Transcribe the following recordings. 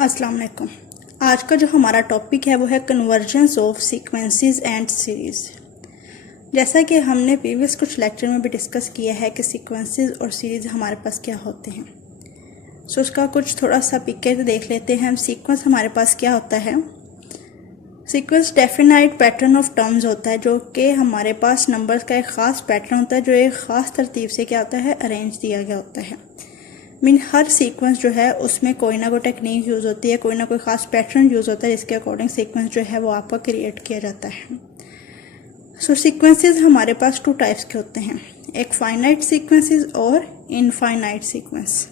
अस्सलाम वालेकुम। आज का जो हमारा टॉपिक है वो है convergence of sequences and series. जैसा कि हमने प्रीवियस कुछ लेक्चर में भी डिस्कस किया है कि सीक्वेंसेस और सीरीज़ हमारे पास क्या होते हैं। सो उसका कुछ थोड़ा सा पिक्चर देख लेते हैं। सीक्वेंस हमारे पास क्या होता है। Sequence definite pattern of terms होता है, जो कि हमारे पास नंबर्स का एक ख़ास पैटर्न होता है, जो एक ख़ास तरतीब से क्या होता है अरेंज दिया गया होता है। हर सीक्वेंस जो है उसमें कोई ना कोई टेक्निक यूज़ होती है, कोई ना कोई ख़ास पैटर्न यूज़ होता है, जिसके अकॉर्डिंग सीक्वेंस जो है वो आपका क्रिएट किया जाता है। सो सीक्वेंसेस हमारे पास टू टाइप्स के होते हैं, एक फाइनाइट सीक्वेंसेस और इनफाइनाइट सीक्वेंस।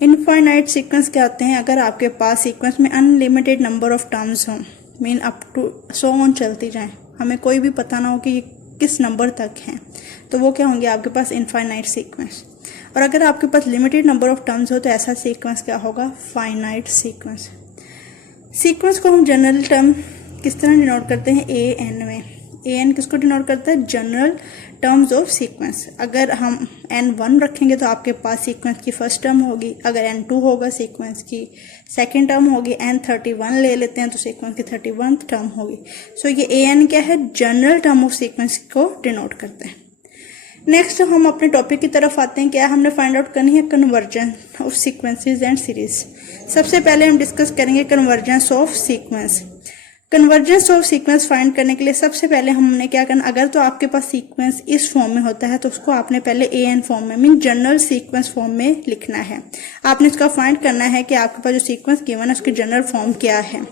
इनफाइनाइट सीक्वेंस क्या होते हैं, अगर आपके पास सीक्वेंस में अनलिमिटेड नंबर ऑफ टर्म्स हों, मीन अप टू 100 ऑन चलती जाएँ, हमें कोई भी पता ना हो कि ये किस नंबर तक हैं, तो वो क्या होंगे आपके पास इनफाइनाइट सीक्वेंस। और अगर आपके पास लिमिटेड नंबर ऑफ टर्म्स हो तो ऐसा सीक्वेंस क्या होगा, फाइनाइट सीक्वेंस। सीक्वेंस को हम जनरल टर्म किस तरह डिनोट करते हैं, ए एन में। ए एन किसको डिनोट करता है, जनरल टर्म्स ऑफ सीक्वेंस। अगर हम एन 1 रखेंगे तो आपके पास सीक्वेंस की फर्स्ट टर्म होगी, अगर एन 2 होगा सीक्वेंस की सेकेंड टर्म होगी, एन 31 ले लेते हैं तो सीक्वेंस की 31th टर्म होगी। सो ये ए एन क्या है, जनरल टर्म ऑफ सीक्वेंस को डिनोट करते हैं। नेक्स्ट हम अपने टॉपिक की तरफ आते हैं। क्या हमने फाइंड आउट करनी है, conversion of sequences and series. सबसे पहले हम डिस्कस करेंगे convergence of sequence. Convergence of sequence find करने के लिए सबसे पहले हमने क्या करना, अगर तो आपके पास सीक्वेंस इस फॉर्म में होता है तो उसको आपने पहले ए एन फॉर्म में, मीन जनरल सीक्वेंस फॉर्म में लिखना है। आपने इसका फाइंड करना है कि आपके पास जो सीक्वेंस गिवन है उसकी जनरल फॉर्म क्या है।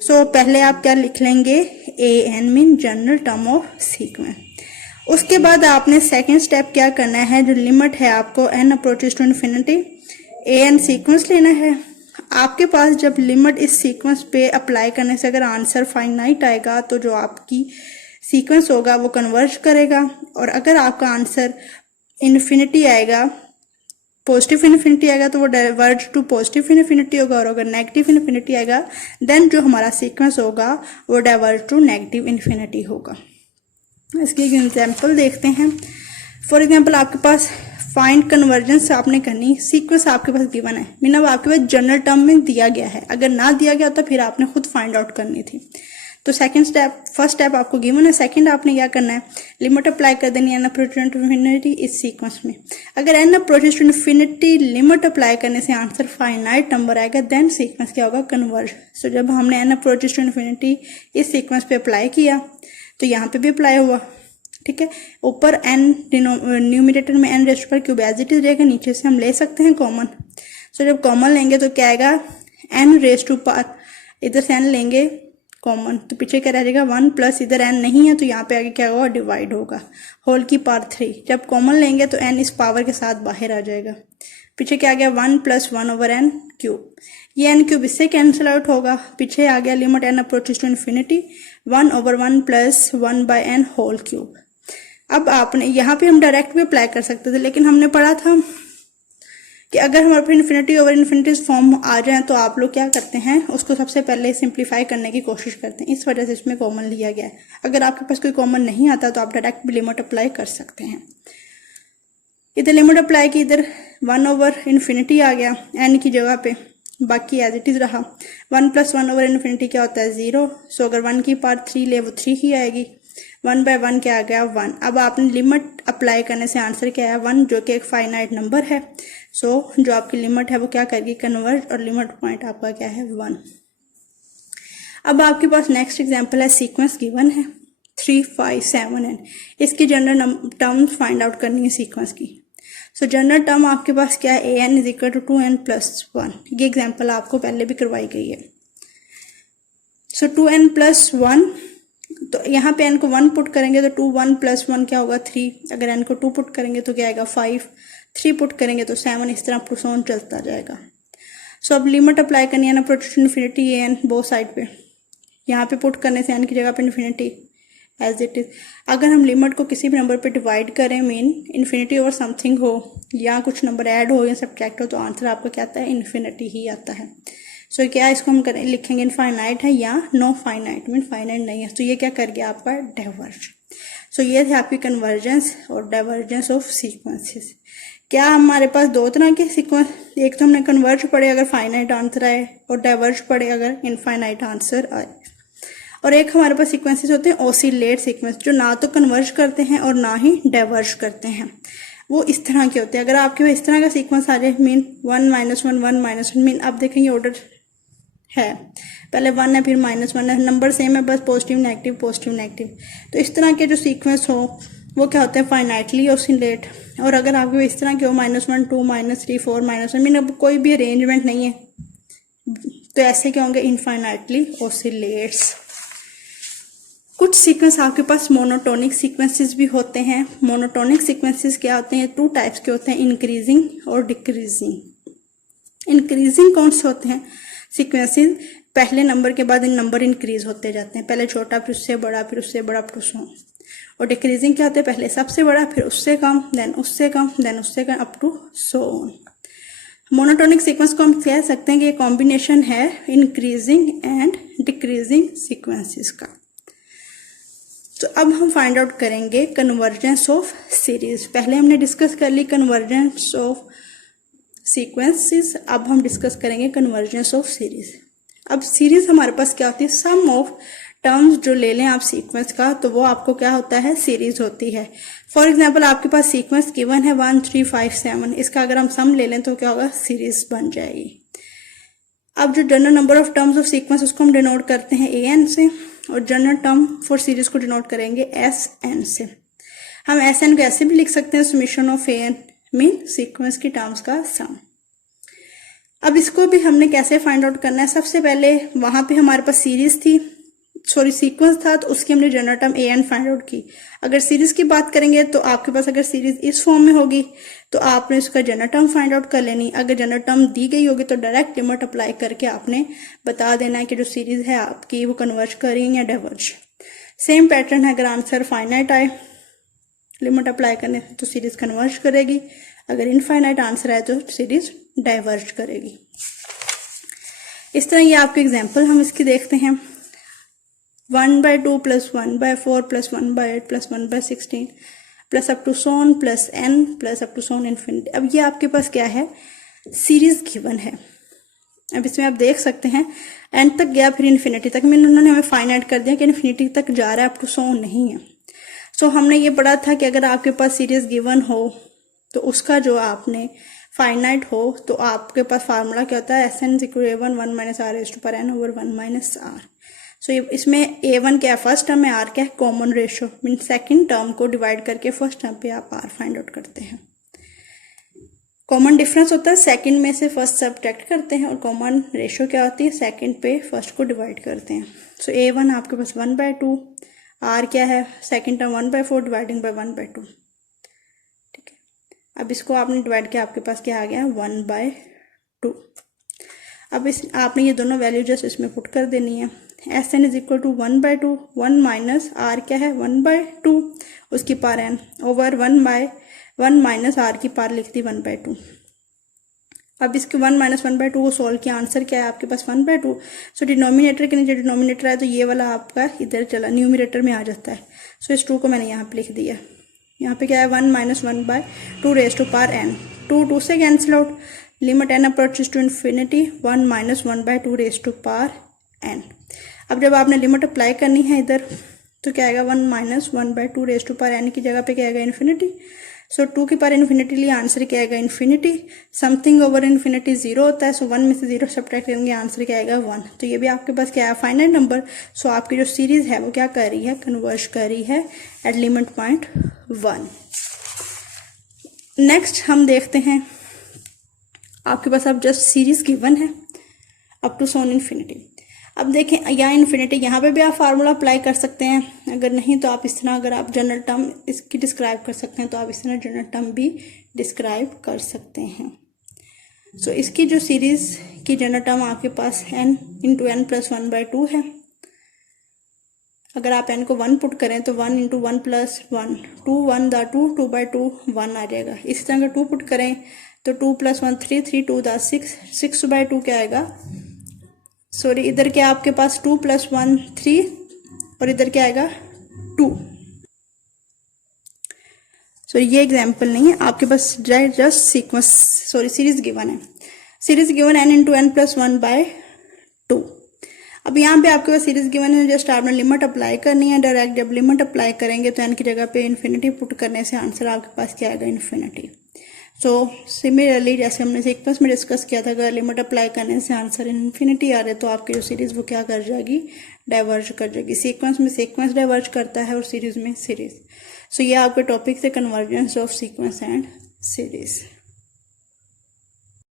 सो पहले आप क्या लिख लेंगे, A N mean general term of sequence. उसके बाद आपने सेकेंड स्टेप क्या करना है, जो लिमिट है आपको n approaches to infinity, a n sequence लेना है। आपके पास जब लिमिट इस सीक्वेंस पे अप्लाई करने से अगर आंसर फाइनाइट आएगा तो जो आपकी सीक्वेंस होगा वो कन्वर्ज करेगा, और अगर आपका आंसर इन्फिनिटी आएगा, पॉजिटिव इन्फिनिटी आएगा तो वो डाइवर्ज टू पॉजिटिव इन्फिनिटी होगा, और अगर नेगेटिव इन्फिनिटी आएगा देन जो हमारा सीक्वेंस होगा वो डाइवर्ज टू नेगेटिव इन्फिनिटी होगा। इसकी एक एग्जाम्पल देखते हैं। फॉर एग्जाम्पल आपके पास फाइंड कन्वर्जेंस आपने करनी, सीक्वेंस आपके पास गिवन है, मीन अब आपके पास जनरल टर्म में दिया गया है, अगर ना दिया गया तो फिर आपने खुद फाइंड आउट करनी थी। तो सेकंड स्टेप, फर्स्ट स्टेप आपको गिवन है, सेकंड आपने क्या करना है, लिमिट अप्लाई कर देनी है एन अप्रोचेस टू इन्फिनिटी इस सीक्वेंस में। अगर n approaches to infinity limit apply करने से आंसर फाइनाइट नंबर आएगा देन सीक्वेंस क्या होगा, कन्वर्ज। सो जब हमने एन अप्रोचेस टू इन्फिनिटी इस सीक्वेंस पे अप्लाई किया तो यहाँ पे भी अप्लाई हुआ, ठीक है। ऊपर एन न्यूमिनेटर में एन रेस्ट पर क्यूब एज इट इज रहेगा, नीचे से हम ले सकते हैं कॉमन। सो जब कॉमन लेंगे तो क्या आएगा, एन रेस्ट टू पार, इधर से एन लेंगे कॉमन तो पीछे क्या रह जाएगा 1 प्लस, इधर एन नहीं है तो यहाँ पे आगे क्या होगा, डिवाइड होगा, होल की पावर 3। जब कॉमन लेंगे तो एन इस पावर के साथ बाहर आ जाएगा, पीछे क्या आ गया 1 प्लस 1 ओवर एन क्यूब। ये एन क्यूब इससे कैंसिल आउट होगा, पीछे आ गया limit n approaches to infinity 1 over 1 plus 1 by n whole cube. अब आपने यहाँ पे हम डायरेक्ट भी अप्लाई कर सकते थे, लेकिन हमने पढ़ा था कि अगर हमारे पास इन्फिनिटी ओवर इन्फिनिटी फॉर्म आ जाए तो आप लोग क्या करते हैं, उसको सबसे पहले सिंप्लीफाई करने की कोशिश करते हैं, इस वजह से इसमें कॉमन लिया गया है। अगर आपके पास कोई कॉमन नहीं आता तो आप डायरेक्ट भी लिमिट अप्लाई कर सकते हैं। इधर लिमिट अप्लाई की, इधर 1 ओवर इन्फिनिटी आ गया एन की जगह पे, बाकी एज इट इज रहा। 1 प्लस 1 ओवर इन्फिनिटी क्या होता है 0। सो अगर 1 की पावर 3 ले वो 3 ही आएगी, 1 बाय 1 क्या आ गया 1। अब आपने लिमिट अप्लाई करने से आंसर क्या है 1, जो कि एक फाइनाइट नंबर है। सो जो आपकी लिमिट है वो क्या करेगी, कन्वर्ज, और लिमिट पॉइंट आपका क्या है 1। अब आपके पास नेक्स्ट एग्जांपल है, सीक्वेंस गिवन है 3 5 7 एन, इसकी जनरल टर्म्स फाइंड आउट करनी है सीक्वेंस की। सो जनरल टर्म आपके पास क्या है, A N is equal to 2n plus 1। ये एग्जाम्पल आपको पहले भी करवाई गई है। सो 2n प्लस 1, तो यहाँ पे n को 1 पुट करेंगे तो 2 1 प्लस 1 क्या होगा 3। अगर n को 2 पुट करेंगे तो क्या आएगा 5, 3 पुट करेंगे तो 7, इस तरह प्रोसोन चलता जाएगा। सो अब लिमिट अप्लाई करनी है ना, approach to infinity a n both side पे, यहाँ पे पुट करने से n की जगह पे इन्फिनिटी एज इट इज। अगर हम लिमिट को किसी भी नंबर पे डिवाइड करें, मीन इन्फिनिटी ओवर समथिंग हो या कुछ नंबर ऐड हो या सब्ट्रैक्ट हो, तो आंसर आपका क्या आता है, इन्फिनिटी ही आता है। सो क्या इसको हम लिखेंगे, इनफाइनाइट है या नो फाइनाइट, मीन फाइनाइट नहीं है, तो ये क्या कर गया आपका डाइवर्ज। सो ये थे आपकी कन्वर्जेंस और डाइवर्जेंस ऑफ सीक्वेंसेस। क्या हमारे पास दो तरह के सीक्वेंस, एक तो हमने कन्वर्ज पढ़े अगर फाइनाइट आंसर आए, और डाइवर्ज पढ़े अगर इनफाइनाइट आंसर आए। और एक हमारे पास सीक्वेंसेस होते हैं ऑसिलेट सीक्वेंस, जो ना तो कन्वर्ज करते हैं और ना ही डाइवर्ज करते हैं। वो इस तरह के होते हैं। अगर आपके पास इस तरह का सीक्वेंस आ जाए, मीन 1 -1 1 -1, मीन आप देखेंगे ऑर्डर है, पहले 1 है फिर -1 है, नंबर सेम है, बस पॉजिटिव नेगेटिव पॉजिटिव नेगेटिव। तो इस तरह के जो सीक्वेंस हो वो क्या होते हैं, फाइनाइटली ऑसिलेट। और अगर आपके इस तरह के हो -1 2 -3 4 -1, मीन अब कोई भी अरेंजमेंट नहीं है, तो ऐसे क्या होंगे, इनफाइनाइटली ऑसिलेट्स। कुछ सीक्वेंस आपके पास मोनोटोनिक सीक्वेंसेस भी होते हैं। मोनोटोनिक सीक्वेंसेस क्या होते हैं, 2 टाइप्स के होते हैं, इंक्रीजिंग और डिक्रीजिंग। इंक्रीजिंग कौन से होते हैं सीक्वेंसेस, पहले नंबर के बाद इन नंबर इंक्रीज होते जाते हैं, पहले छोटा फिर उससे बड़ा फिर उससे बड़ा फिर उससे। और डिक्रीजिंग क्या होते हैं, पहले सबसे बड़ा फिर उससे कम देन उससे कम देन उससे कम up to so on. Monotonic sequence को हम कह सकते हैं कि ये कॉम्बिनेशन है इंक्रीजिंग एंड डिक्रीजिंग सीक्वेंसेस का। तो अब हम फाइंड आउट करेंगे कन्वर्जेंस ऑफ सीरीज। पहले हमने डिस्कस कर ली कन्वर्जेंस ऑफ सीक्वेंसेस, अब हम डिस्कस करेंगे कन्वर्जेंस ऑफ सीरीज। अब सीरीज हमारे पास क्या होती है, सम ऑफ टर्म्स जो ले लें आप सीक्वेंस का, तो वो आपको क्या होता है, सीरीज होती है। फॉर एग्जांपल आपके पास सीक्वेंस गिवन है 1 3 5 7, इसका अगर हम सम ले लें तो क्या होगा, सीरीज बन जाएगी। अब जो general number of terms of sequence उसको हम डिनोट करते हैं an से, और जनरल टर्म फॉर सीरीज को डिनोट करेंगे sn से। हम sn को ऐसे भी लिख सकते हैं, summation of an mean sequence की टर्म्स का सम। अब इसको भी हमने कैसे फाइंड आउट करना है, सबसे पहले वहां पे हमारे पास सीरीज थी, सॉरी सीक्वेंस था, तो उसकी हमने general term an find out की। अगर सीरीज की बात करेंगे तो आपके पास अगर सीरीज इस फॉर्म में होगी तो आपने उसका जनरल टर्म फाइंड आउट कर लेनी। अगर जनरल टर्म दी गई होगी तो डायरेक्ट लिमिट अप्लाई करके आपने बता देना है कि जो सीरीज है आपकी वो कन्वर्ज कर रही है या डाइवर्ज। सेम पैटर्न है, अगर आंसर फाइनाइट आए लिमिट अप्लाई करने से तो सीरीज कन्वर्ज करेगी, अगर इनफाइनाइट आंसर आए तो सीरीज डाइवर्ज करेगी। इस तरह ये आपके एग्जाम्पल हम इसकी देखते हैं, 1/2 + 1/4 + 1/8 + 1/16 plus up to so on plus n plus up to so on infinity. अब ये आपके पास क्या है, सीरीज गिवन है। अब इसमें आप देख सकते हैं n तक गया फिर इन्फिनिटी तक, मैंने उन्होंने हमें फाइनाइट कर दिया कि इन्फिनिटी तक जा रहा है, अप टू सोन नहीं है। सो हमने ये पढ़ा था कि अगर आपके पास सीरीज गिवन हो तो उसका जो आपने फाइनाइट हो तो आपके पास फार्मूला क्या होता है, Sn = a1 1 - r⁻n/1 - r। सो इसमें a1 क्या है, फर्स्ट टर्म में, r क्या है, common ratio, mean second term को डिवाइड करके फर्स्ट टर्म पे आप r फाइंड आउट करते हैं। कॉमन डिफरेंस होता है, सेकंड में से फर्स्ट सब्ट्रैक्ट करते हैं, और कॉमन रेशियो क्या होती है, सेकंड पे फर्स्ट को डिवाइड करते हैं। सो a1 आपके पास 1/2, r क्या है, सेकंड टर्म 1/4 डिवाइडिंग बाय 1/2। ठीक है, अब इसको आपने डिवाइड किया, आपके पास क्या आ गया, 1/2। अब इस आपने ये दोनों वैल्यू जस्ट इसमें पुट कर देनी है। Sn = 1/2, 1 माइनस r क्या है, 1/2 उसकी पार n ओवर 1/1 माइनस r की पार लिख दी 1/2। अब इसके 1 - 1/2 को सोल्व किया, आंसर क्या है आपके पास 1/2। सो डिनोमिनेटर के नीचे डिनोमिनेटर है तो ये वाला आपका इधर चला न्यूमिनेटर में आ जाता है। सो इस 2 को मैंने यहाँ पे लिख दिया। यहाँ पे क्या है, 1 - 1/2 रेज़ टू पावर n, 2 से cancel out, limit n approaches to infinity, 1 - 1/2 raise to power n। अब जब आपने लिमिट अप्लाई करनी है इधर तो क्या आएगा, 1 - 1/2 रेज़ टू पावर n की जगह पे क्या आएगा, इन्फिनिटी। सो 2 की पावर इन्फिनिटी लिए आंसर क्या आएगा, इन्फिनिटी। समथिंग ओवर इन्फिनिटी 0 होता है, सो 1 में से 0 सब्ट्रैक्ट करेंगे, आंसर क्या आएगा, 1। तो ये भी आपके पास क्या है, फाइनाइट नंबर। सो आपकी जो सीरीज है वो क्या कर रही है, कन्वर्ज कर रही है एट लिमिट पॉइंट 1। नेक्स्ट हम देखते हैं, आपके पास अब जस्ट सीरीज गिवन है अप टू सोन इन्फिनिटी। अब देखें यहाँ इन्फिनिटी, यहाँ पे भी आप फार्मूला अप्लाई कर सकते हैं, अगर नहीं तो आप इस तरह, अगर आप जनरल टर्म इसकी डिस्क्राइब कर सकते हैं तो आप इस तरह जनरल टर्म भी डिस्क्राइब कर सकते हैं। सो इसकी जो सीरीज की जनरल टर्म आपके पास n × n + 1/2 है। अगर आप n को 1 पुट करें तो 1 × 1 + 1, 2 1 दा 2, 2/2 1 आ जाएगा। इसी तरह अगर 2 पुट करें तो 2 + 1 3, 3 2 दा 6, 6/2 क्या आएगा, सॉरी इधर क्या आपके पास 2 + 1 3 और इधर क्या आएगा 2। सो ये एग्जाम्पल नहीं है, आपके पास जस्ट सीक्वेंस सीरीज गिवन है। Series given n into n plus 1/2। अब यहाँ पे आपके पास सीरीज गिवन है, जस्ट आपने लिमिट अप्लाई करनी है डायरेक्ट। जब लिमिट अप्लाई करेंगे तो n की जगह पे इन्फिनिटी पुट करने से आंसर आपके पास क्या आएगा, इन्फिनिटी। सो सिमिलरली जैसे हमने सीक्वेंस में डिस्कस किया था, अगर लिमिट अप्लाई करने से आंसर इन्फिनिटी आ रहे तो आपकी जो सीरीज वो क्या कर जाएगी, डाइवर्ज कर जाएगी। सीक्वेंस में सीक्वेंस डाइवर्ज करता है और सीरीज में सीरीज। सो ये आपके टॉपिक से convergence of sequence and series.